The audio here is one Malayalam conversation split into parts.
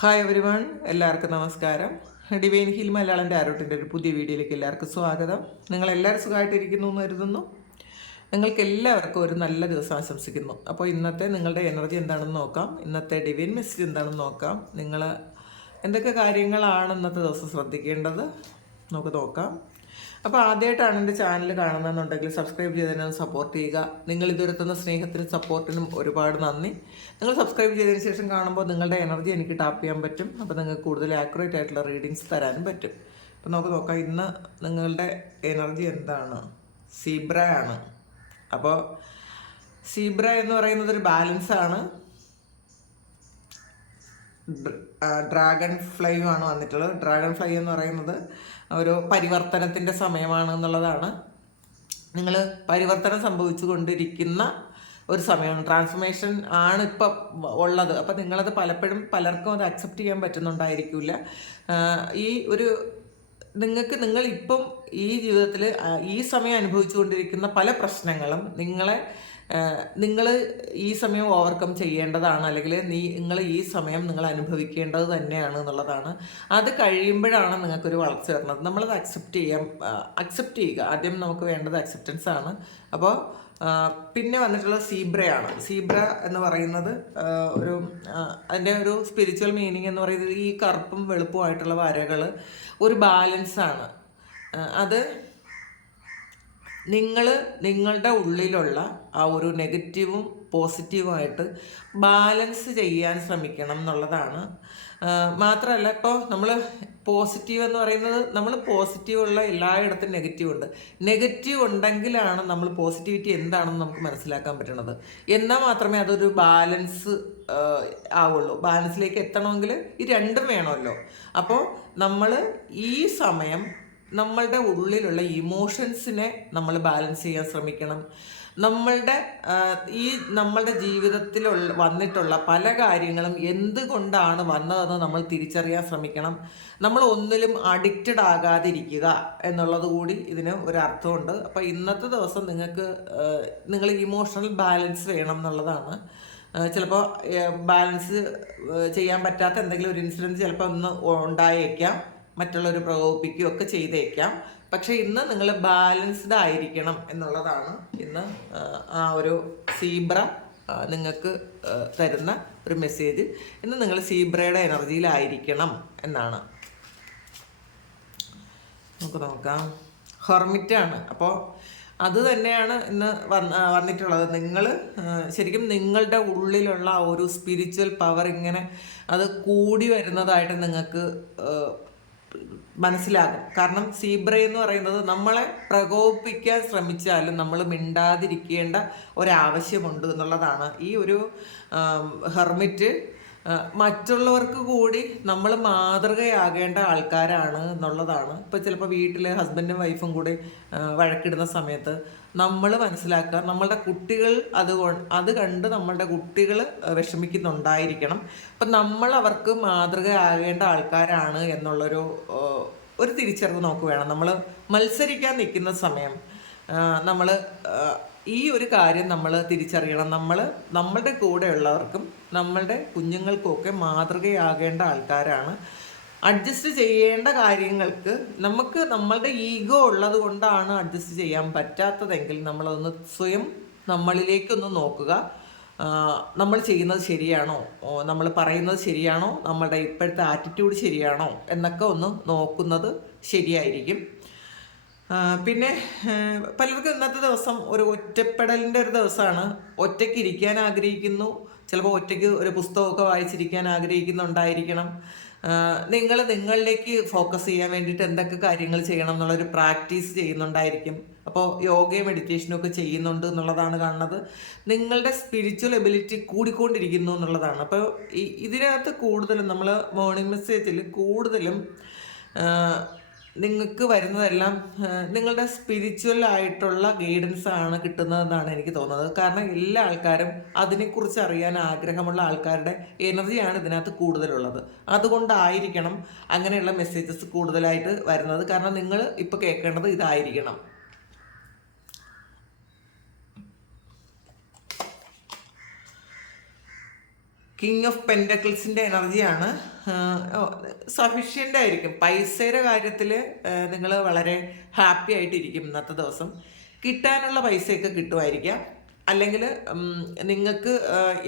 ഹായ് എവരി വൺ, എല്ലാവർക്കും നമസ്കാരം. ഡിവൈൻ ഹീൽ മലയാളം ടാരോട്ടിൻ്റെ ഒരു പുതിയ വീഡിയോയിലേക്ക് എല്ലാവർക്കും സ്വാഗതം. നിങ്ങളെല്ലാവരും സുഖമായിട്ടിരിക്കുന്നു എന്ന് കരുതുന്നു. നിങ്ങൾക്ക് എല്ലാവർക്കും ഒരു നല്ല ദിവസം ആശംസിക്കുന്നു. അപ്പോൾ ഇന്നത്തെ നിങ്ങളുടെ എനർജി എന്താണെന്ന് നോക്കാം. ഇന്നത്തെ ഡിവൈൻ മെസ്സേജ് എന്താണെന്ന് നോക്കാം. നിങ്ങൾ എന്തൊക്കെ കാര്യങ്ങളാണ് ഇന്നത്തെ ദിവസം ശ്രദ്ധിക്കേണ്ടത് നമുക്ക് നോക്കാം. അപ്പോൾ ആദ്യമായിട്ടാണ് എൻ്റെ ചാനൽ കാണുന്നതെന്നുണ്ടെങ്കിൽ സബ്സ്ക്രൈബ് ചെയ്തതിന് സപ്പോർട്ട് ചെയ്യുക. നിങ്ങൾ ഇതുവരെത്തുന്ന സ്നേഹത്തിനും സപ്പോർട്ടിനും ഒരുപാട് നന്ദി. നിങ്ങൾ സബ്സ്ക്രൈബ് ചെയ്തതിന് ശേഷം കാണുമ്പോൾ നിങ്ങളുടെ എനർജി എനിക്ക് ടാപ്പ് ചെയ്യാൻ പറ്റും. അപ്പോൾ നിങ്ങൾക്ക് കൂടുതൽ ആക്യുറേറ്റ് ആയിട്ടുള്ള റീഡിങ്സ് തരാനും പറ്റും. അപ്പോൾ നമുക്ക് നോക്കാം ഇന്ന് നിങ്ങളുടെ എനർജി എന്താണ്. സീബ്ര ആണ്. അപ്പോൾ സീബ്ര എന്ന് പറയുന്നത് ഒരു ബാലൻസാണ്. ഡ്രാഗൺ ഫ്ലൈയുമാണ് വന്നിട്ടുള്ളത്. ഡ്രാഗൺ ഫ്ലൈ എന്ന് പറയുന്നത് ഒരു പരിവർത്തനത്തിൻ്റെ സമയമാണ് എന്നുള്ളതാണ്. നിങ്ങൾ പരിവർത്തനം സംഭവിച്ചു കൊണ്ടിരിക്കുന്ന ഒരു സമയമാണ്. ട്രാൻസ്ഫോർമേഷൻ ആണ് ഇപ്പം ഉള്ളത്. അപ്പം നിങ്ങളത് പലർക്കും അത് അക്സെപ്റ്റ് ചെയ്യാൻ പറ്റുന്നുണ്ടായിരിക്കില്ല. ഈ ഒരു നിങ്ങളിപ്പം ഈ ജീവിതത്തിൽ ഈ സമയം അനുഭവിച്ചുകൊണ്ടിരിക്കുന്ന പല പ്രശ്നങ്ങളും നിങ്ങൾ ഈ സമയം ഓവർകം ചെയ്യേണ്ടതാണ്, അല്ലെങ്കിൽ നിങ്ങൾ ഈ സമയം നിങ്ങൾ അനുഭവിക്കേണ്ടത് തന്നെയാണ് എന്നുള്ളതാണ്. അത് കഴിയുമ്പോഴാണ് നിങ്ങൾക്കൊരു വളർച്ച വരുന്നത്. നമ്മളത് അക്സെപ്റ്റ് ചെയ്യുക. ആദ്യം നമുക്ക് വേണ്ടത് അക്സെപ്റ്റൻസ് ആണ്. അപ്പോൾ പിന്നെ വന്നിട്ടുള്ള സീബ്രയാണ്. സീബ്ര എന്ന് പറയുന്നത് അതിൻ്റെ ഒരു സ്പിരിച്വൽ മീനിങ് എന്ന് പറയുന്നത് ഈ കറുപ്പും വെളുപ്പുമായിട്ടുള്ള വരകൾ ഒരു ബാലൻസാണ്. അത് നിങ്ങളുടെ ഉള്ളിലുള്ള ആ ഒരു നെഗറ്റീവും പോസിറ്റീവുമായിട്ട് ബാലൻസ് ചെയ്യാൻ ശ്രമിക്കണം എന്നുള്ളതാണ്. മാത്രമല്ല, ഇപ്പോൾ നമ്മൾ പോസിറ്റീവ് എന്ന് പറയുന്നത്, നമ്മൾ പോസിറ്റീവുള്ള എല്ലായിടത്തും നെഗറ്റീവ് ഉണ്ട്. നെഗറ്റീവ് ഉണ്ടെങ്കിലാണ് നമ്മൾ പോസിറ്റിവിറ്റി എന്താണെന്ന് നമുക്ക് മനസ്സിലാക്കാൻ പറ്റുന്നത്. എന്നാൽ മാത്രമേ അതൊരു ബാലൻസ് ആവുള്ളൂ. ബാലൻസിലേക്ക് എത്തണമെങ്കിൽ ഈ രണ്ടും വേണമല്ലോ. അപ്പോൾ നമ്മൾ ഈ സമയം നമ്മളുടെ ഉള്ളിലുള്ള ഇമോഷൻസിനെ നമ്മൾ ബാലൻസ് ചെയ്യാൻ ശ്രമിക്കണം. നമ്മളുടെ ജീവിതത്തിൽ വന്നിട്ടുള്ള പല കാര്യങ്ങളും എന്തുകൊണ്ടാണ് വന്നതെന്ന് നമ്മൾ തിരിച്ചറിയാൻ ശ്രമിക്കണം. നമ്മൾ ഒന്നിലും അഡിക്റ്റഡ് ആകാതിരിക്കുക എന്നുള്ളത് കൂടി ഇതിന് ഒരർത്ഥമുണ്ട്. അപ്പോൾ ഇന്നത്തെ ദിവസം നിങ്ങൾ ഇമോഷണൽ ബാലൻസ് വേണം എന്നുള്ളതാണ്. ചിലപ്പോൾ ബാലൻസ് ചെയ്യാൻ പറ്റാത്ത എന്തെങ്കിലും ഒരു ഇൻസിഡൻറ്റ് ചിലപ്പോൾ ഒന്ന് ഉണ്ടായേക്കാം, മറ്റുള്ളവർ പ്രകോപിപ്പിക്കുകയും ഒക്കെ ചെയ്തേക്കാം. പക്ഷെ ഇന്ന് നിങ്ങൾ ബാലൻസ്ഡ് ആയിരിക്കണം എന്നുള്ളതാണ് ഇന്ന് ആ ഒരു സീബ്ര നിങ്ങൾക്ക് തരുന്ന ഒരു മെസ്സേജ്. ഇന്ന് നിങ്ങൾ സീബ്രയുടെ എനർജിയിലായിരിക്കണം എന്നാണ്. നമുക്ക് നോക്കാം. ഹെർമിറ്റാണ്. അപ്പോൾ അത് തന്നെയാണ് ഇന്ന് വന്നിട്ടുള്ളത്. നിങ്ങൾ ശരിക്കും നിങ്ങളുടെ ഉള്ളിലുള്ള ഒരു സ്പിരിച്വൽ പവർ ഇങ്ങനെ അത് കൂടി വരുന്നതായിട്ട് നിങ്ങൾക്ക് മനസ്സിലാകും. കാരണം സീബ്ര എന്ന് പറയുന്നത് നമ്മളെ പ്രകോപിപ്പിക്കാൻ ശ്രമിച്ചാലും നമ്മൾ മിണ്ടാതിരിക്കേണ്ട ഒരാവശ്യമുണ്ട് എന്നുള്ളതാണ്. ഈ ഒരു ഹെർമിറ്റ് മറ്റുള്ളവർക്ക് കൂടി നമ്മൾ മാതൃകയാകേണ്ട ആൾക്കാരാണ് എന്നുള്ളതാണ്. ഇപ്പോൾ ചിലപ്പോൾ വീട്ടിൽ ഹസ്ബൻഡും വൈഫും കൂടി വഴക്കിടുന്ന സമയത്ത് നമ്മൾ മനസ്സിലാക്കുക, നമ്മളുടെ കുട്ടികൾ അത് കണ്ട് നമ്മളുടെ കുട്ടികൾ വിഷമിക്കുന്നുണ്ടായിരിക്കണം. അപ്പം നമ്മൾ അവർക്ക് മാതൃകയാകേണ്ട ആൾക്കാരാണ് എന്നുള്ളൊരു തിരിച്ചറിവ് നമുക്ക് വേണം. നമ്മൾ മത്സരിക്കാൻ നിൽക്കുന്ന സമയം നമ്മൾ ഈ ഒരു കാര്യം നമ്മൾ തിരിച്ചറിയണം. നമ്മളുടെ കൂടെയുള്ളവർക്കും നമ്മളുടെ കുഞ്ഞുങ്ങൾക്കുമൊക്കെ മാതൃകയാകേണ്ട ആൾക്കാരാണ്. അഡ്ജസ്റ്റ് ചെയ്യേണ്ട കാര്യങ്ങൾക്ക് നമ്മളുടെ ഈഗോ ഉള്ളത് കൊണ്ടാണ് അഡ്ജസ്റ്റ് ചെയ്യാൻ പറ്റാത്തതെങ്കിൽ നമ്മളതൊന്ന് സ്വയം നമ്മളിലേക്കൊന്ന് നോക്കുക. നമ്മൾ ചെയ്യുന്നത് ശരിയാണോ, നമ്മൾ പറയുന്നത് ശരിയാണോ, നമ്മളുടെ ഇപ്പോഴത്തെ ആറ്റിറ്റ്യൂഡ് ശരിയാണോ എന്നൊക്കെ ഒന്ന് നോക്കുന്നത് ശരിയായിരിക്കും. പിന്നെ പലർക്കും ഇന്നത്തെ ദിവസം ഒരു ഒറ്റപ്പെടലിൻ്റെ ഒരു ദിവസമാണ്. ഒറ്റയ്ക്ക് ഇരിക്കാൻ ആഗ്രഹിക്കുന്നു. ചിലപ്പോൾ ഒറ്റയ്ക്ക് ഒരു പുസ്തകമൊക്കെ വായിച്ചിരിക്കാൻ ആഗ്രഹിക്കുന്നുണ്ടായിരിക്കണം. നിങ്ങളിലേക്ക് ഫോക്കസ് ചെയ്യാൻ വേണ്ടിയിട്ട് എന്തൊക്കെ കാര്യങ്ങൾ ചെയ്യണം എന്നുള്ളൊരു പ്രാക്ടീസ് ചെയ്യുന്നുണ്ടായിരിക്കും. അപ്പോൾ യോഗയും മെഡിറ്റേഷനും ഒക്കെ ചെയ്യുന്നുണ്ട് എന്നുള്ളതാണ് കാണുന്നത്. നിങ്ങളുടെ സ്പിരിച്വൽ എബിലിറ്റി കൂടിക്കൊണ്ടിരിക്കുന്നു എന്നുള്ളതാണ്. അപ്പോൾ ഇതിനകത്ത് കൂടുതലും നമ്മൾ മോർണിംഗ് മെസ്സേജിൽ കൂടുതലും നിങ്ങൾക്ക് വരുന്നതെല്ലാം നിങ്ങളുടെ സ്പിരിച്വൽ ആയിട്ടുള്ള ഗൈഡൻസ് ആണ് കിട്ടുന്നതെന്നാണ് എനിക്ക് തോന്നുന്നത്. കാരണം എല്ലാ ആൾക്കാരും അതിനെക്കുറിച്ച് അറിയാൻ ആഗ്രഹമുള്ള ആൾക്കാരുടെ എനർജിയാണ് ഇതിനകത്ത് കൂടുതലുള്ളത്. അതുകൊണ്ടായിരിക്കണം അങ്ങനെയുള്ള മെസ്സേജസ് കൂടുതലായിട്ട് വരുന്നത്. കാരണം നിങ്ങൾ ഇപ്പോൾ കേൾക്കേണ്ടത് ഇതായിരിക്കണം. കിങ് ഓഫ് പെൻറ്റക്കിൾസിൻ്റെ എനർജിയാണ്. സഫിഷ്യൻ്റ് ആയിരിക്കും പൈസയുടെ കാര്യത്തിൽ. നിങ്ങൾ വളരെ ഹാപ്പി ആയിട്ടിരിക്കും ഇന്നത്തെ ദിവസം. കിട്ടാനുള്ള പൈസയൊക്കെ കിട്ടുമായിരിക്കാം. അല്ലെങ്കിൽ നിങ്ങൾക്ക്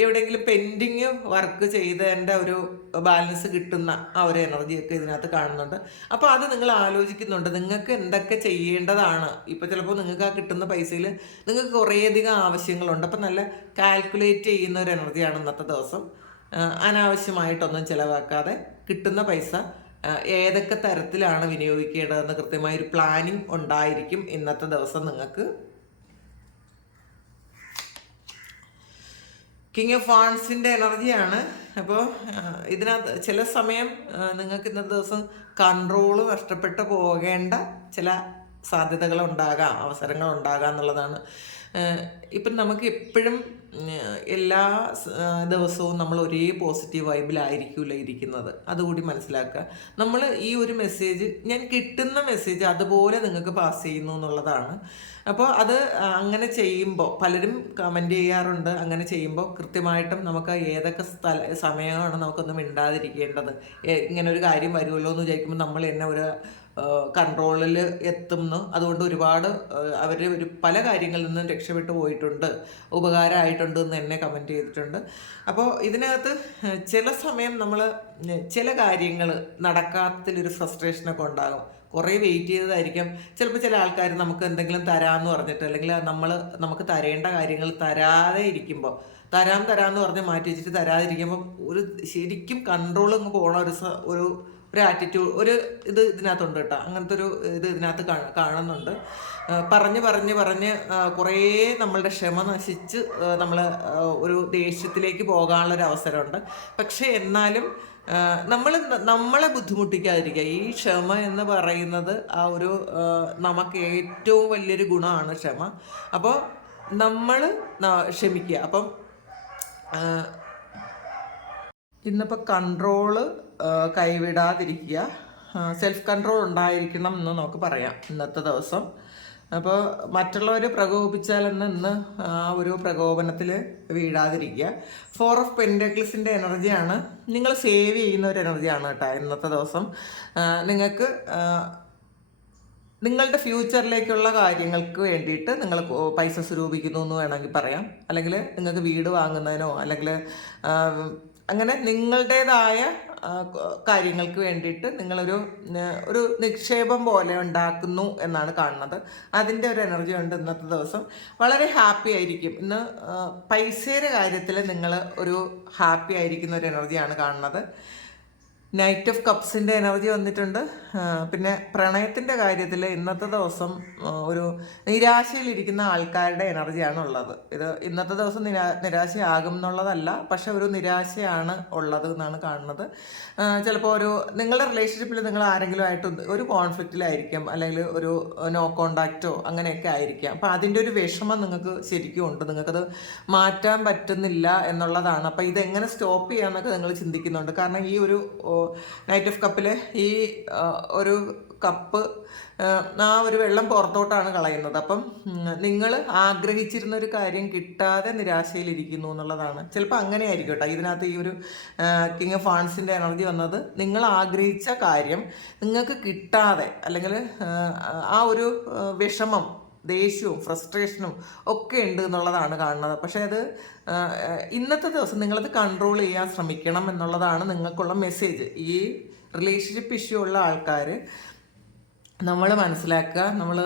എവിടെയെങ്കിലും പെൻഡിങ് വർക്ക് ചെയ്തതിൻ്റെ ഒരു ബാലൻസ് കിട്ടുന്ന ആ ഒരു എനർജിയൊക്കെ ഇതിനകത്ത് കാണുന്നുണ്ട്. അപ്പോൾ അത് നിങ്ങൾ ആലോചിക്കുന്നുണ്ട് നിങ്ങൾക്ക് എന്തൊക്കെ ചെയ്യേണ്ടതാണ്. ഇപ്പോൾ ചിലപ്പോൾ നിങ്ങൾക്ക് ആ കിട്ടുന്ന പൈസയിൽ നിങ്ങൾക്ക് കുറേയധികം ആവശ്യങ്ങളുണ്ട്. അപ്പോൾ നല്ല കാൽക്കുലേറ്റ് ചെയ്യുന്ന ഒരു എനർജിയാണ് ഇന്നത്തെ ദിവസം. അനാവശ്യമായിട്ടൊന്നും ചിലവാക്കാതെ കിട്ടുന്ന പൈസ ഏതൊക്കെ തരത്തിലാണ് വിനിയോഗിക്കേണ്ടതെന്ന് കൃത്യമായൊരു പ്ലാനിങ് ഉണ്ടായിരിക്കും ഇന്നത്തെ ദിവസം നിങ്ങൾക്ക്. കിങ് ഓഫ് വാൺസിൻ്റെ എനർജിയാണ്. അപ്പോൾ ഇതിനകത്ത് ചില സമയം നിങ്ങൾക്ക് ഇന്നത്തെ ദിവസം കൺട്രോള് നഷ്ടപ്പെട്ടു പോകേണ്ട ചില സാധ്യതകളുണ്ടാകാം, അവസരങ്ങളുണ്ടാകാം എന്നുള്ളതാണ്. ഇപ്പം നമുക്ക് എപ്പോഴും എല്ലാ ദിവസവും നമ്മൾ ഒരേ പോസിറ്റീവ് വൈബിലായിരിക്കില്ല ഇരിക്കുന്നത്. അതുകൂടി മനസ്സിലാക്കുക. നമ്മൾ ഈ ഒരു മെസ്സേജ്, ഞാൻ കിട്ടുന്ന മെസ്സേജ് അതുപോലെ നിങ്ങൾക്ക് പാസ് ചെയ്യുന്നു എന്നുള്ളതാണ്. അപ്പോൾ അത് അങ്ങനെ ചെയ്യുമ്പോൾ പലരും കമൻറ്റ് ചെയ്യാറുണ്ട്. അങ്ങനെ ചെയ്യുമ്പോൾ കൃത്യമായിട്ടും നമുക്ക് ഏതൊക്കെ സമയമാണ് നമുക്കൊന്നും മിണ്ടാതിരിക്കേണ്ടത്. ഇങ്ങനെ ഒരു കാര്യം വരുമല്ലോ എന്ന് വിചാരിക്കുമ്പോൾ നമ്മൾ എന്നെ ഒരു കൺട്രോളിൽ എത്തുന്നു. അതുകൊണ്ട് ഒരുപാട് അവർ ഒരു പല കാര്യങ്ങളിൽ നിന്നും രക്ഷപ്പെട്ടു പോയിട്ടുണ്ട്, ഉപകാരമായിട്ടുണ്ട് എന്ന് എന്നെ കമൻറ്റ് ചെയ്തിട്ടുണ്ട്. അപ്പോൾ ഇതിനകത്ത് ചില സമയം നമ്മൾ ചില കാര്യങ്ങൾ നടക്കാത്തതിലൊരു ഫ്രസ്ട്രേഷനൊക്കെ ഉണ്ടാകും. കുറേ വെയിറ്റ് ചെയ്തതായിരിക്കും. ചിലപ്പോൾ ചില ആൾക്കാർ നമുക്ക് എന്തെങ്കിലും തരാമെന്ന് പറഞ്ഞിട്ട്, അല്ലെങ്കിൽ നമുക്ക് തരേണ്ട കാര്യങ്ങൾ തരാതെ ഇരിക്കുമ്പോൾ, തരാമെന്ന് പറഞ്ഞ് മാറ്റി വെച്ചിട്ട് തരാതിരിക്കുമ്പോൾ ഒരു ശരിക്കും കൺട്രോൾ അങ്ങ് പോകണ ഒരു ആറ്റിറ്റ്യൂഡ്, ഒരു ഇതിനകത്തുണ്ട് കേട്ടോ. അങ്ങനത്തെ ഒരു ഇതിനകത്ത് കാണുന്നുണ്ട്. പറഞ്ഞ് കുറേ നമ്മളുടെ ക്ഷമ നശിച്ച് നമ്മൾ ഒരു ദേഷ്യത്തിലേക്ക് പോകാനുള്ളൊരു അവസരമുണ്ട്. പക്ഷേ എന്നാലും നമ്മളെ ബുദ്ധിമുട്ടിക്കാതിരിക്കുക. ഈ ക്ഷമ എന്ന് പറയുന്നത് ആ ഒരു നമുക്ക് ഏറ്റവും വലിയൊരു ഗുണമാണ് ക്ഷമ. അപ്പോൾ നമ്മൾ ക്ഷമിക്കുക. അപ്പം ഇന്നിപ്പോൾ കൺട്രോള് കൈവിടാതിരിക്കുക, സെൽഫ് കൺട്രോൾ ഉണ്ടായിരിക്കണം എന്ന് നമുക്ക് പറയാം ഇന്നത്തെ ദിവസം. അപ്പോൾ മറ്റുള്ളവർ പ്രകോപിപ്പിച്ചാലെന്ന് ഇന്ന് ആ ഒരു പ്രകോപനത്തിൽ വീഴാതിരിക്കുക. 4 ഓഫ് പെൻറ്റക്കിൾസിൻ്റെ എനർജിയാണ്. നിങ്ങൾ സേവ് ചെയ്യുന്ന ഒരു എനർജിയാണ് കേട്ടോ ഇന്നത്തെ ദിവസം. നിങ്ങൾക്ക് നിങ്ങളുടെ ഫ്യൂച്ചറിലേക്കുള്ള കാര്യങ്ങൾക്ക് വേണ്ടിയിട്ട് നിങ്ങൾ പൈസ സ്വരൂപിക്കുന്നു എന്ന് വേണമെങ്കിൽ പറയാം. അല്ലെങ്കിൽ നിങ്ങൾക്ക് വീട് വാങ്ങുന്നതിനോ അല്ലെങ്കിൽ അങ്ങനെ നിങ്ങളുടേതായ കാര്യങ്ങൾക്ക് വേണ്ടിയിട്ട് നിങ്ങളൊരു നിക്ഷേപം പോലെ ഉണ്ടാക്കുന്നു എന്നാണ് കാണുന്നത്. അതിൻ്റെ ഒരു എനർജി ഉണ്ട് ഇന്നത്തെ ദിവസം. വളരെ ഹാപ്പി ആയിരിക്കും ഇന്ന്. പൈസയുടെ കാര്യത്തിൽ നിങ്ങൾ ഒരു ഹാപ്പി ആയിരിക്കുന്ന ഒരു എനർജിയാണ് കാണുന്നത്. നൈറ്റ് ഓഫ് കപ്സിൻ്റെ എനർജി വന്നിട്ടുണ്ട്. പിന്നെ പ്രണയത്തിൻ്റെ കാര്യത്തിൽ ഇന്നത്തെ ദിവസം ഒരു നിരാശയിലിരിക്കുന്ന ആൾക്കാരുടെ എനർജിയാണ് ഉള്ളത്. ഇത് ഇന്നത്തെ ദിവസം നിരാശയാകും എന്നുള്ളതല്ല, പക്ഷെ ഒരു നിരാശയാണ് ഉള്ളത് എന്നാണ് കാണുന്നത്. ചിലപ്പോൾ നിങ്ങളുടെ റിലേഷൻഷിപ്പിൽ നിങ്ങൾ ആരെങ്കിലും ആയിട്ട് ഒരു കോൺഫ്ലിക്റ്റിലായിരിക്കും, അല്ലെങ്കിൽ ഒരു നോ കോണ്ടാക്റ്റോ അങ്ങനെയൊക്കെ ആയിരിക്കാം. അപ്പോൾ അതിൻ്റെ ഒരു വിഷമം നിങ്ങൾക്ക് ശരിക്കും ഉണ്ട്. നിങ്ങൾക്കത് മാറ്റാൻ പറ്റുന്നില്ല എന്നുള്ളതാണ്. അപ്പോൾ ഇതെങ്ങനെ സ്റ്റോപ്പ് ചെയ്യാമെന്നൊക്കെ നിങ്ങൾ ചിന്തിക്കുന്നുണ്ട്. കാരണം ഈ ഒരു നൈറ്റ് ഓഫ് കപ്പിൽ ഈ ഒരു കപ്പ് ആ ഒരു വെള്ളം പുറത്തോട്ടാണ് കളയുന്നത്. അപ്പം നിങ്ങൾ ആഗ്രഹിച്ചിരുന്ന ഒരു കാര്യം കിട്ടാതെ നിരാശയിലിരിക്കുന്നു എന്നുള്ളതാണ്. ചിലപ്പോൾ അങ്ങനെ ആയിരിക്കും കേട്ടോ. ഇതിനകത്ത് ഈ ഒരു കിങ് ഓഫ് വാൺസിൻ്റെ എനർജി വന്നത് നിങ്ങൾ ആഗ്രഹിച്ച കാര്യം നിങ്ങൾക്ക് കിട്ടാതെ, അല്ലെങ്കിൽ ആ ഒരു വിഷമം, ദേഷ്യവും ഫ്രസ്ട്രേഷനും ഒക്കെ ഉണ്ട് എന്നുള്ളതാണ് കാണുന്നത്. പക്ഷേ അത് ഇന്നത്തെ ദിവസം നിങ്ങളത് കൺട്രോൾ ചെയ്യാൻ ശ്രമിക്കണം എന്നുള്ളതാണ് നിങ്ങൾക്കുള്ള മെസ്സേജ്. ഈ റിലേഷൻഷിപ്പ് ഇഷ്യൂ ഉള്ള ആൾക്കാർ നമ്മൾ മനസ്സിലാക്കുക, നമ്മൾ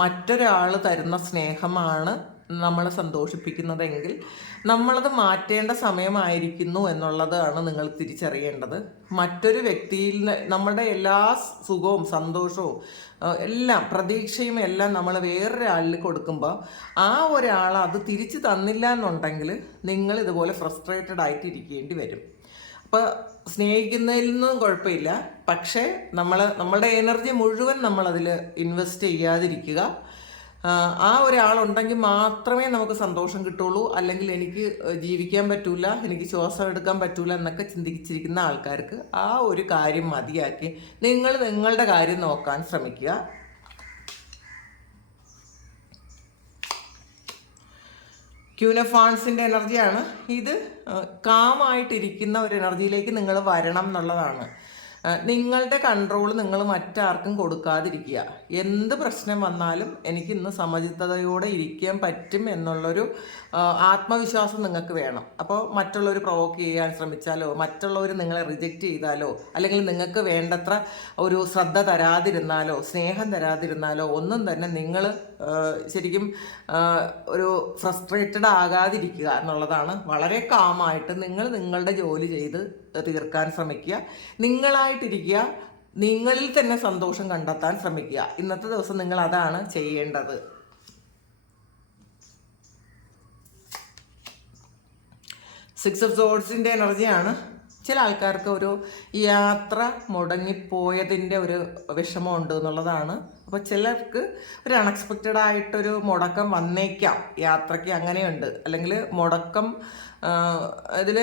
മറ്റൊരാൾ തരുന്ന സ്നേഹമാണ് നമ്മളെ സന്തോഷിപ്പിക്കുന്നതെങ്കിൽ നമ്മളത് മാറ്റേണ്ട സമയമായിരിക്കുന്നു എന്നുള്ളതാണ് നിങ്ങൾ തിരിച്ചറിയേണ്ടത്. മറ്റൊരു വ്യക്തിയിൽ നമ്മുടെ എല്ലാ സുഖവും സന്തോഷവും എല്ലാം പ്രതീക്ഷയും എല്ലാം നമ്മൾ വേറൊരാളിൽ കൊടുക്കുമ്പോൾ ആ ഒരാൾ അത് തിരിച്ചു തന്നില്ല എന്നുണ്ടെങ്കിൽ നിങ്ങൾ ഇതുപോലെ ഫ്രസ്ട്രേറ്റഡ് ആയിട്ടിരിക്കേണ്ടി വരും. അപ്പോൾ സ്നേഹിക്കുന്നതിൽ നിന്നും കുഴപ്പമില്ല, പക്ഷേ നമ്മളുടെ എനർജി മുഴുവൻ നമ്മളതിൽ ഇൻവെസ്റ്റ് ചെയ്യാതിരിക്കുക. ആ ഒരാളുണ്ടെങ്കിൽ മാത്രമേ നമുക്ക് സന്തോഷം കിട്ടുള്ളൂ, അല്ലെങ്കിൽ എനിക്ക് ജീവിക്കാൻ പറ്റൂല, എനിക്ക് ശ്വാസം എടുക്കാൻ പറ്റൂല എന്നൊക്കെ ചിന്തിച്ചിരിക്കുന്ന ആൾക്കാർക്ക് ആ ഒരു കാര്യം മതിയാക്കി നിങ്ങൾ നിങ്ങളുടെ കാര്യം നോക്കാൻ ശ്രമിക്കുക. ക്യൂനഫാൺസിൻ്റെ എനർജിയാണ് ഇത്. കാമായിട്ടിരിക്കുന്ന ഒരു എനർജിയിലേക്ക് നിങ്ങൾ വരണം എന്നുള്ളതാണ്. നിങ്ങളുടെ കൺട്രോൾ നിങ്ങൾ മറ്റാർക്കും കൊടുക്കാതിരിക്കുക. എന്ത് പ്രശ്നം വന്നാലും എനിക്ക് ഇന്ന് സമചിത്തതയോടെ ഇരിക്കാൻ പറ്റും എന്നുള്ളൊരു ആത്മവിശ്വാസം നിങ്ങൾക്ക് വേണം. അപ്പോൾ മറ്റുള്ളവർ പ്രൊവോക്ക് ചെയ്യാൻ ശ്രമിച്ചാലോ, മറ്റുള്ളവർ നിങ്ങളെ റിജക്റ്റ് ചെയ്താലോ, അല്ലെങ്കിൽ നിങ്ങൾക്ക് വേണ്ടത്ര ഒരു ശ്രദ്ധ തരാതിരുന്നാലോ, സ്നേഹം തരാതിരുന്നാലോ ഒന്നും തന്നെ നിങ്ങൾ ശരിക്കും ഒരു ഫ്രസ്ട്രേറ്റഡ് ആകാതിരിക്കുക എന്നുള്ളതാണ്. വളരെ കാമായിട്ട് നിങ്ങൾ നിങ്ങളുടെ ജോലി ചെയ്ത് തീർക്കാൻ ശ്രമിക്കുക. നിങ്ങളായിട്ടിരിക്കുക, നിങ്ങളിൽ തന്നെ സന്തോഷം കണ്ടെത്താൻ ശ്രമിക്കുക. ഇന്നത്തെ ദിവസം നിങ്ങൾ അതാണ് ചെയ്യേണ്ടത്. സിക്സ് ഓഫ് സോർഡ്സിൻ്റെ എനർജിയാണ്. ചില ആൾക്കാർക്ക് ഒരു യാത്ര മുടങ്ങിപ്പോയതിൻ്റെ ഒരു വിഷമമുണ്ട് എന്നുള്ളതാണ്. അപ്പോൾ ചിലർക്ക് ഒരു അൺഎക്സ്പെക്റ്റഡ് ആയിട്ടൊരു മുടക്കം വന്നേക്കാം യാത്രയ്ക്ക്, അങ്ങനെയുണ്ട്. അല്ലെങ്കിൽ മുടക്കം ഇതിൽ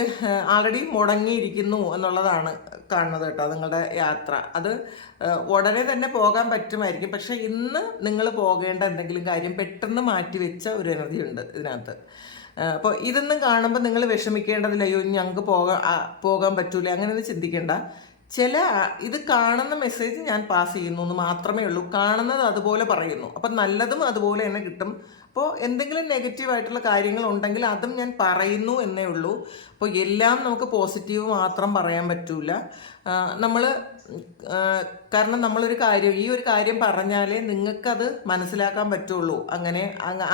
ആൾറെഡി മുടങ്ങിയിരിക്കുന്നു എന്നുള്ളതാണ് കാണുന്നത് കേട്ടോ. നിങ്ങളുടെ യാത്ര അത് ഉടനെ തന്നെ പോകാൻ പറ്റുമായിരിക്കും, പക്ഷേ ഇന്ന് നിങ്ങൾ പോകേണ്ട എന്തെങ്കിലും കാര്യം പെട്ടെന്ന് മാറ്റി വെച്ച ഒരു എനർജി ഉണ്ട് ഇതിനകത്ത്. അപ്പോൾ ഇതൊന്നും കാണുമ്പോൾ നിങ്ങൾ വിഷമിക്കേണ്ടതില്ല, അയ്യോ ഞങ്ങൾക്ക് പോകാൻ പറ്റൂല, അങ്ങനെയൊന്നും ചിന്തിക്കേണ്ട. ഇത് കാണുന്ന മെസ്സേജ് ഞാൻ പാസ് ചെയ്യുന്നു എന്ന് മാത്രമേ ഉള്ളൂ. കാണുന്നത് അതുപോലെ പറയുന്നു. അപ്പം നല്ലതും അതുപോലെ തന്നെ കിട്ടും. അപ്പോൾ എന്തെങ്കിലും നെഗറ്റീവായിട്ടുള്ള കാര്യങ്ങൾ ഉണ്ടെങ്കിൽ അതും ഞാൻ പറയുന്നു എന്നേ ഉള്ളൂ. അപ്പോൾ എല്ലാം നമുക്ക് പോസിറ്റീവ് മാത്രം പറയാൻ പറ്റൂല. നമ്മൾ കാരണം നമ്മളൊരു കാര്യം, ഈ ഒരു കാര്യം പറഞ്ഞാലേ നിങ്ങൾക്കത് മനസ്സിലാക്കാൻ പറ്റുള്ളൂ, അങ്ങനെ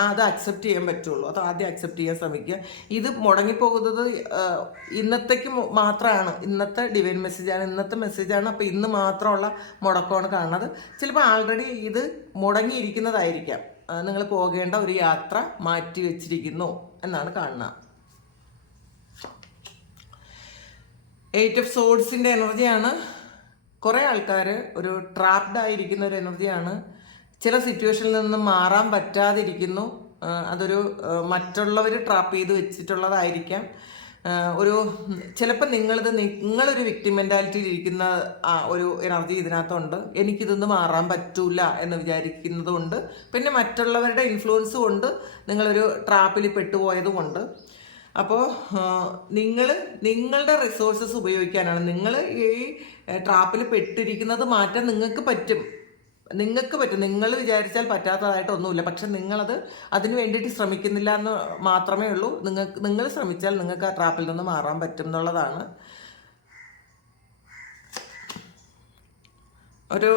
അത് അക്സെപ്റ്റ് ചെയ്യാൻ പറ്റുള്ളൂ. അത് ആദ്യം അക്സെപ്റ്റ് ചെയ്യാൻ ശ്രമിക്കുക. ഇത് മുടങ്ങിപ്പോകുന്നത് ഇന്നത്തേക്ക് മാത്രമാണ്, ഇന്നത്തെ ഡിവൈൻ മെസ്സേജാണ്, ഇന്നത്തെ മെസ്സേജാണ്. അപ്പോൾ ഇന്ന് മാത്രമുള്ള മുടക്കമാണ് കാണുന്നത്. ചിലപ്പോൾ ആൾറെഡി ഇത് മുടങ്ങിയിരിക്കുന്നതായിരിക്കാം. നിങ്ങൾ പോകേണ്ട ഒരു യാത്ര മാറ്റി വെച്ചിരിക്കുന്നു എന്നാണ് കാണുന്നത്. 8 ഓഫ് സോഡ്സിൻ്റെ എനർജിയാണ്. കുറേ ആൾക്കാർ ഒരു ട്രാപ്ഡ് ആയിരിക്കുന്ന ഒരു എനർജിയാണ്. ചില സിറ്റുവേഷനിൽ നിന്ന് മാറാൻ പറ്റാതിരിക്കുന്നു. അതൊരു മറ്റുള്ളവർ ട്രാപ്പ് ചെയ്ത് വെച്ചിട്ടുള്ളതായിരിക്കാം. ഒരു ചിലപ്പോൾ നിങ്ങളൊരു വിക്ടിം മെൻറ്റാലിറ്റിയിൽ ഇരിക്കുന്ന ഒരു എനർജി ഇതിനകത്തുണ്ട്. എനിക്കിതൊന്ന് മാറാൻ പറ്റൂല എന്ന് വിചാരിക്കുന്നതുകൊണ്ട്, പിന്നെ മറ്റുള്ളവരുടെ ഇൻഫ്ലുവൻസ് കൊണ്ട് നിങ്ങളൊരു ട്രാപ്പിൽ പെട്ടുപോയതുകൊണ്ട്. അപ്പോൾ നിങ്ങളുടെ റിസോഴ്സസ് ഉപയോഗിക്കാനാണ്. നിങ്ങൾ ഈ ട്രാപ്പിൽ പെട്ടിരിക്കുന്നത് മാറ്റാൻ നിങ്ങൾക്ക് പറ്റും. നിങ്ങൾ വിചാരിച്ചാൽ പറ്റാത്തതായിട്ടൊന്നുമില്ല. പക്ഷെ നിങ്ങളത് അതിന് വേണ്ടിയിട്ട് ശ്രമിക്കുന്നില്ല എന്ന് മാത്രമേ ഉള്ളൂ. നിങ്ങൾ ശ്രമിച്ചാൽ നിങ്ങൾക്ക് ആ ട്രാപ്പിൽ നിന്ന് മാറാൻ പറ്റും എന്നുള്ളതാണ്. ഒരു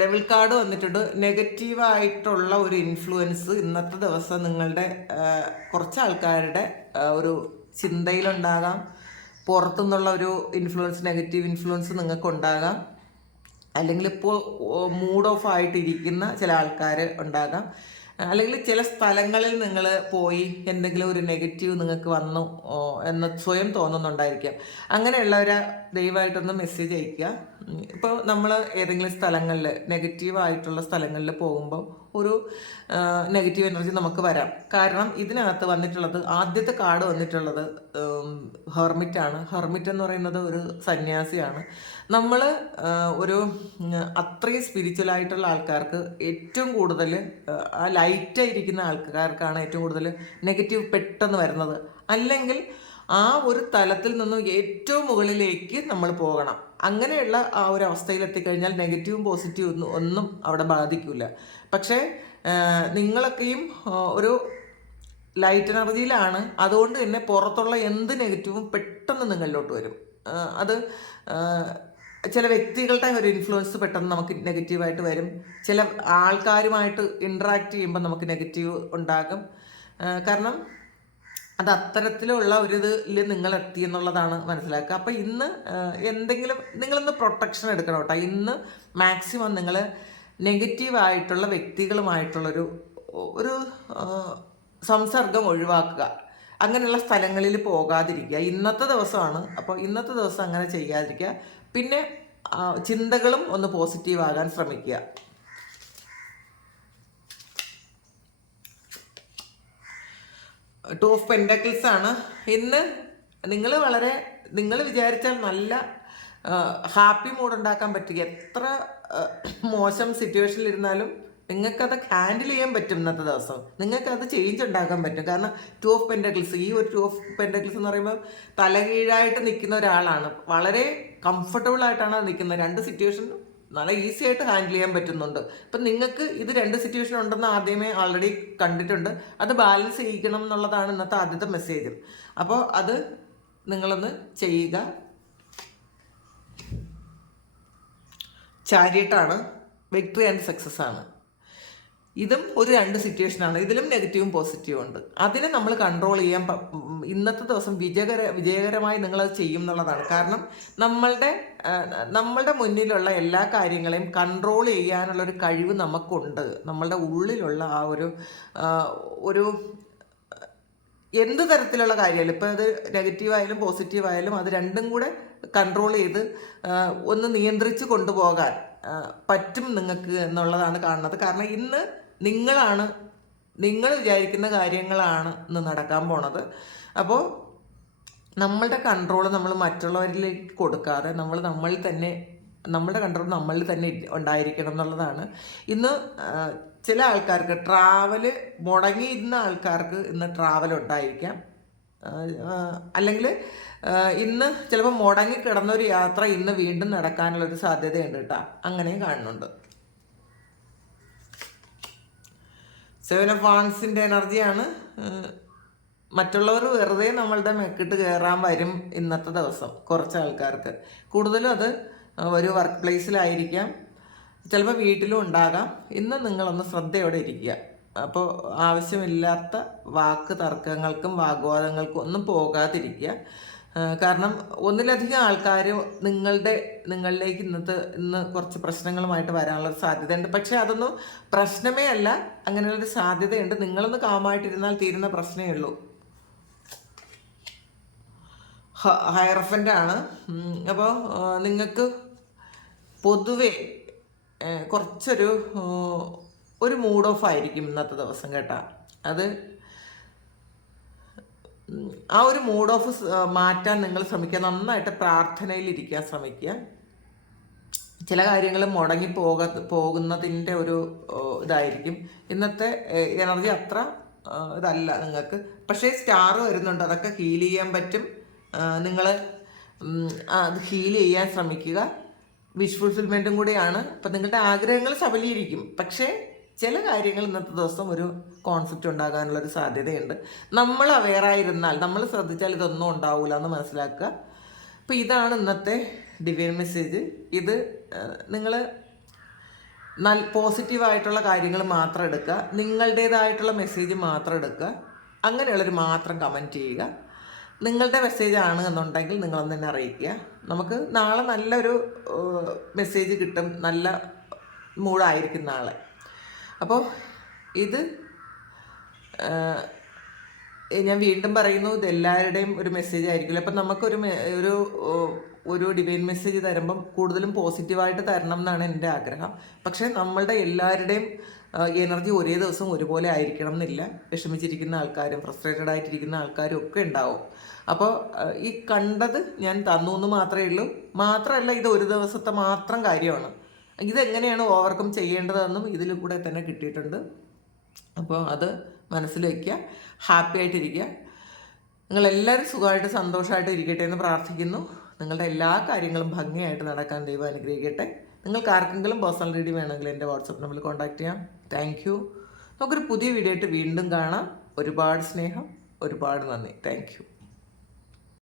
ഡെവിൾ കാർഡ് വന്നിട്ടുണ്ട്. നെഗറ്റീവായിട്ടുള്ള ഒരു ഇൻഫ്ലുവൻസ് ഇന്നത്തെ ദിവസം നിങ്ങളുടെ കുറച്ച് ആൾക്കാരുടെ ഒരു ചിന്തയിലുണ്ടാകാം. പുറത്തുനിന്നുള്ള ഒരു ഇൻഫ്ലുവൻസ്, നെഗറ്റീവ് ഇൻഫ്ലുവൻസ് നിങ്ങൾക്കുണ്ടാകാം. അല്ലെങ്കിൽ ഇപ്പോൾ മൂഡ് ഓഫ് ആയിട്ടിരിക്കുന്ന ചില ആൾക്കാർ ഉണ്ടാകാം. അല്ലെങ്കിൽ ചില സ്ഥലങ്ങളിൽ നിങ്ങൾ പോയി എന്തെങ്കിലും ഒരു നെഗറ്റീവ് നിങ്ങൾക്ക് വന്നു എന്ന് സ്വയം തോന്നുന്നുണ്ടായിരിക്കാം. അങ്ങനെയുള്ളവരെ ദയവായിട്ടൊന്ന് മെസ്സേജ് അയയ്ക്കുക. ഇപ്പോൾ നമ്മൾ ഏതെങ്കിലും സ്ഥലങ്ങളിൽ നെഗറ്റീവായിട്ടുള്ള സ്ഥലങ്ങളിൽ പോകുമ്പോൾ ഒരു നെഗറ്റീവ് എനർജി നമുക്ക് വരാം. കാരണം ഇതിനകത്ത് വന്നിട്ടുള്ളത്, ആദ്യത്തെ കാർഡ് വന്നിട്ടുള്ളത് ഹെർമിറ്റാണ്. ഹെർമിറ്റ് എന്ന് പറയുന്നത് ഒരു സന്യാസിയാണ്. നമ്മൾ ഒരു അത്രയും സ്പിരിച്വലായിട്ടുള്ള ആൾക്കാർക്ക് ഏറ്റവും കൂടുതൽ ആ ലൈറ്റായിരിക്കുന്ന ആൾക്കാർക്കാണ് ഏറ്റവും കൂടുതൽ നെഗറ്റീവ് പെട്ടെന്ന് വരുന്നത്. അല്ലെങ്കിൽ ആ ഒരു തലത്തിൽ നിന്നും ഏറ്റവും മുകളിലേക്ക് നമ്മൾ പോകണം. അങ്ങനെയുള്ള ആ ഒരു അവസ്ഥയിൽ എത്തിക്കഴിഞ്ഞാൽ നെഗറ്റീവും പോസിറ്റീവും ഒന്നും അവിടെ ബാധിക്കില്ല. പക്ഷേ നിങ്ങളൊക്കെയും ഒരു ലൈറ്റ് എനർജിയിലാണ്. അതുകൊണ്ട് തന്നെ പുറത്തുള്ള എന്ത് നെഗറ്റീവും പെട്ടെന്ന് നിങ്ങളിലോട്ട് വരും. അത് ചില വ്യക്തികളുടെ ഒരു ഇൻഫ്ലുവൻസ് പെട്ടെന്ന് നമുക്ക് നെഗറ്റീവായിട്ട് വരും. ചില ആൾക്കാരുമായിട്ട് ഇൻട്രാക്ട് ചെയ്യുമ്പോൾ നമുക്ക് നെഗറ്റീവ് ഉണ്ടാകും. കാരണം അത് അത്തരത്തിലുള്ള ഒരു ഇതിൽ നിങ്ങൾ എത്തി എന്നുള്ളതാണ് മനസ്സിലാക്കുക. അപ്പോൾ ഇന്ന് എന്തെങ്കിലും നിങ്ങളിന്ന് പ്രൊട്ടക്ഷൻ എടുക്കണം കേട്ടോ. ഇന്ന് മാക്സിമം നിങ്ങൾ നെഗറ്റീവായിട്ടുള്ള വ്യക്തികളുമായിട്ടുള്ളൊരു സംസർഗം ഒഴിവാക്കുക. അങ്ങനെയുള്ള സ്ഥലങ്ങളിൽ പോകാതിരിക്കുക. ഇന്നത്തെ ദിവസമാണ്. അപ്പോൾ ഇന്നത്തെ ദിവസം അങ്ങനെ ചെയ്യാതിരിക്കുക. പിന്നെ ചിന്തകളും ഒന്ന് പോസിറ്റീവാകാൻ ശ്രമിക്കുക. ടു ഓഫ് പെൻഡക്കിൾസ് ആണ്. ഇന്ന് നിങ്ങൾ വിചാരിച്ചാൽ നല്ല ഹാപ്പി മൂഡ് ഉണ്ടാക്കാൻ പറ്റുക. എത്ര മോശം സിറ്റുവേഷനിൽ ഇരുന്നാലും നിങ്ങൾക്കത് ഹാൻഡിൽ ചെയ്യാൻ പറ്റും ഇന്നത്തെ ദിവസം. നിങ്ങൾക്കത് ചേഞ്ച് ഉണ്ടാക്കാൻ പറ്റും. കാരണം 2 ഓഫ് പെൻറ്റക്കിൾസ്, ഈ ഒരു 2 ഓഫ് പെൻറ്റക്കിൾസ് എന്ന് പറയുമ്പോൾ തലകീഴായിട്ട് നിൽക്കുന്ന ഒരാളാണ്. വളരെ കംഫർട്ടബിൾ ആയിട്ടാണ് നിൽക്കുന്നത്. 2 സിറ്റുവേഷനും നല്ല ഈസി ആയിട്ട് ഹാൻഡിൽ ചെയ്യാൻ പറ്റുന്നുണ്ട്. അപ്പം നിങ്ങൾക്ക് ഇത് 2 സിറ്റുവേഷൻ ഉണ്ടെന്ന് ആദ്യമേ ഓൾറെഡി കണ്ടിട്ടുണ്ട്. അത് ബാലൻസ് ചെയ്യിക്കണം എന്നുള്ളതാണ് ഇന്നത്തെ ആദ്യത്തെ മെസ്സേജ്. അപ്പോൾ അത് നിങ്ങളൊന്ന് ചെയ്യുക. ചാരിയറ്റാണ്, വിക്ടറി ആൻഡ് സക്സസ് ആണ്. ഇതും ഒരു 2 സിറ്റുവേഷനാണ്. ഇതിലും നെഗറ്റീവും പോസിറ്റീവും ഉണ്ട്. അതിനെ നമ്മൾ കൺട്രോൾ ചെയ്യാൻ ഇന്നത്തെ ദിവസം വിജയകരമായി നിങ്ങളത് ചെയ്യും എന്നുള്ളതാണ്. കാരണം നമ്മളുടെ മുന്നിലുള്ള എല്ലാ കാര്യങ്ങളെയും കൺട്രോൾ ചെയ്യാനുള്ളൊരു കഴിവ് നമുക്കുണ്ട്. നമ്മളുടെ ഉള്ളിലുള്ള ആ ഒരു എന്ത് തരത്തിലുള്ള കാര്യമായാലും, ഇപ്പോൾ അത് നെഗറ്റീവായാലും പോസിറ്റീവായാലും, അത് രണ്ടും കൂടെ കൺട്രോൾ ചെയ്ത് ഒന്ന് നിയന്ത്രിച്ച് കൊണ്ടുപോകാൻ പറ്റും നിങ്ങൾക്ക് എന്നുള്ളതാണ് കാണുന്നത്. കാരണം ഇന്ന് നിങ്ങൾ വിചാരിക്കുന്ന കാര്യങ്ങളാണ് ഇന്ന് നടക്കാൻ പോണത്. അപ്പോൾ നമ്മളുടെ കൺട്രോൾ നമ്മൾ മറ്റുള്ളവരിലേക്ക് കൊടുക്കാതെ നമ്മളുടെ കൺട്രോൾ നമ്മളിൽ തന്നെ ഉണ്ടായിരിക്കണം എന്നുള്ളതാണ്. ഇന്ന് ചില ആൾക്കാർക്ക് മുടങ്ങിയിരുന്ന ആൾക്കാർക്ക് ഇന്ന് ട്രാവൽ ഉണ്ടായിരിക്കാം. അല്ലെങ്കിൽ ഇന്ന് ചിലപ്പോൾ മുടങ്ങി കിടന്നൊരു യാത്ര ഇന്ന് വീണ്ടും നടക്കാനുള്ളൊരു സാധ്യതയുണ്ട് കേട്ടോ. അങ്ങനെയും കാണുന്നുണ്ട്. 7 ഓഫ് വാൻസിൻ്റെ എനർജിയാണ്. മറ്റുള്ളവർ വെറുതെ നമ്മളുടെ മെക്കിട്ട് കയറാൻ വരും ഇന്നത്തെ ദിവസം. കുറച്ച് ആൾക്കാർക്ക് കൂടുതലും അത് ഒരു വർക്ക് പ്ലേസിലായിരിക്കാം, ചിലപ്പോൾ വീട്ടിലും ഉണ്ടാകാം. ഇന്ന് നിങ്ങളൊന്ന് ശ്രദ്ധയോടെ ഇരിക്കുക. അപ്പോൾ ആവശ്യമില്ലാത്ത വാക്ക് തർക്കങ്ങൾക്കും വാഗ്വാദങ്ങൾക്കും ഒന്നും പോകാതിരിക്കുക. കാരണം ഒന്നിലധികം ആൾക്കാർ നിങ്ങളിലേക്ക് ഇന്ന് കുറച്ച് പ്രശ്നങ്ങളുമായിട്ട് വരാനുള്ള സാധ്യതയുണ്ട്. പക്ഷേ അതൊന്നും പ്രശ്നമേ അല്ല, അങ്ങനെയുള്ളൊരു സാധ്യതയുണ്ട്. നിങ്ങളൊന്ന് കാമായിട്ടിരുന്നാൽ തീരുന്ന പ്രശ്നമേ ഉള്ളൂ. ഹയർഫൻ്റാണ്. അപ്പോൾ നിങ്ങൾക്ക് പൊതുവെ കുറച്ചൊരു മൂഡ് ഓഫ് ആയിരിക്കും ഇന്നത്തെ ദിവസം കേട്ടോ. അത് ആ ഒരു മൂഡ് ഓഫ് മാറ്റാൻ നിങ്ങൾ ശ്രമിക്കുക. നന്നായിട്ട് പ്രാർത്ഥനയിലിരിക്കാൻ ശ്രമിക്കുക. ചില കാര്യങ്ങൾ മുടങ്ങി പോകുന്നതിൻ്റെ ഒരു ഇതായിരിക്കും ഇന്നത്തെ എനർജി. അത്ര ഇതല്ല നിങ്ങൾക്ക്. പക്ഷേ സ്റ്റാർ വരുന്നുണ്ട്, അതൊക്കെ ഹീൽ ചെയ്യാൻ പറ്റും. നിങ്ങൾ അത് ഹീൽ ചെയ്യാൻ ശ്രമിക്കുക. വിഷ് ഫുൾഫിൽമെൻറ്റും കൂടിയാണ്. അപ്പം നിങ്ങളുടെ ആഗ്രഹങ്ങൾ സഫലീകരിക്കും. പക്ഷേ ചില കാര്യങ്ങൾ ഇന്നത്തെ ദിവസം ഒരു കോൺഫ്ലിക്റ്റ് ഉണ്ടാകാനുള്ളൊരു സാധ്യതയുണ്ട്. നമ്മൾ അവെയറായിരുന്നാൽ, നമ്മൾ ശ്രദ്ധിച്ചാൽ ഇതൊന്നും ഉണ്ടാവില്ല എന്ന് മനസ്സിലാക്കുക. അപ്പോൾ ഇതാണ് ഇന്നത്തെ ഡിവൈൻ മെസ്സേജ്. ഇത് നിങ്ങൾ പോസിറ്റീവായിട്ടുള്ള കാര്യങ്ങൾ മാത്രം എടുക്കുക, നിങ്ങളുടേതായിട്ടുള്ള മെസ്സേജ് മാത്രം എടുക്കുക. അങ്ങനെയുള്ളൊരു മാത്രം കമൻറ്റ് ചെയ്യുക. നിങ്ങളുടെ മെസ്സേജ് ആണ് എന്നുണ്ടെങ്കിൽ നിങ്ങളൊന്ന് തന്നെ അറിയിക്കുക. നമുക്ക് നാളെ നല്ലൊരു മെസ്സേജ് കിട്ടും, നല്ല മൂഡായിരിക്കും നാളെ. അപ്പോൾ ഇത് ഞാൻ വീണ്ടും പറയുന്നു, ഇത് എല്ലാവരുടെയും ഒരു മെസ്സേജ് ആയിരിക്കില്ല. അപ്പം നമുക്കൊരു ഒരു ഡിവൈൻ മെസ്സേജ് തരുമ്പം കൂടുതലും പോസിറ്റീവായിട്ട് തരണം എന്നാണ് എൻ്റെ ആഗ്രഹം. പക്ഷേ നമ്മളുടെ എല്ലാവരുടെയും എനർജി ഒരേ ദിവസം ഒരുപോലെ ആയിരിക്കണം എന്നില്ല. വിഷമിച്ചിരിക്കുന്ന ആൾക്കാരും ഫ്രസ്ട്രേറ്റഡ് ആയിട്ടിരിക്കുന്ന ആൾക്കാരും ഒക്കെ ഉണ്ടാവും. അപ്പോൾ ഈ കണ്ടത് ഞാൻ തന്നു എന്ന് മാത്രമേ ഉള്ളൂ. മാത്രമല്ല, ഇത് ഒരു ദിവസത്തെ മാത്രം കാര്യമാണ്. ഇതെങ്ങനെയാണ് ഓവർകം ചെയ്യേണ്ടതെന്നും ഇതിൽ കൂടെ തന്നെ കിട്ടിയിട്ടുണ്ട്. അപ്പോൾ അത് മനസ്സിൽ വയ്ക്കുക. ഹാപ്പി ആയിട്ടിരിക്കുക. നിങ്ങളെല്ലാവരും സുഖമായിട്ട് സന്തോഷമായിട്ട് ഇരിക്കട്ടെ എന്ന് പ്രാർത്ഥിക്കുന്നു. നിങ്ങളുടെ എല്ലാ കാര്യങ്ങളും ഭംഗിയായിട്ട് നടക്കാൻ ദൈവം അനുഗ്രഹിക്കട്ടെ. നിങ്ങൾക്ക് ആർക്കെങ്കിലും പേഴ്സണൽ റീഡിംഗ് വേണമെങ്കിൽ എൻ്റെ വാട്സപ്പ് നമ്പറിൽ കോൺടാക്ട് ചെയ്യാം. Thank you. നമുക്കൊരു പുതിയ വീഡിയോ ആയിട്ട് വീണ്ടും കാണാം. ഒരുപാട് സ്നേഹം, ഒരുപാട് നന്ദി. Thank you.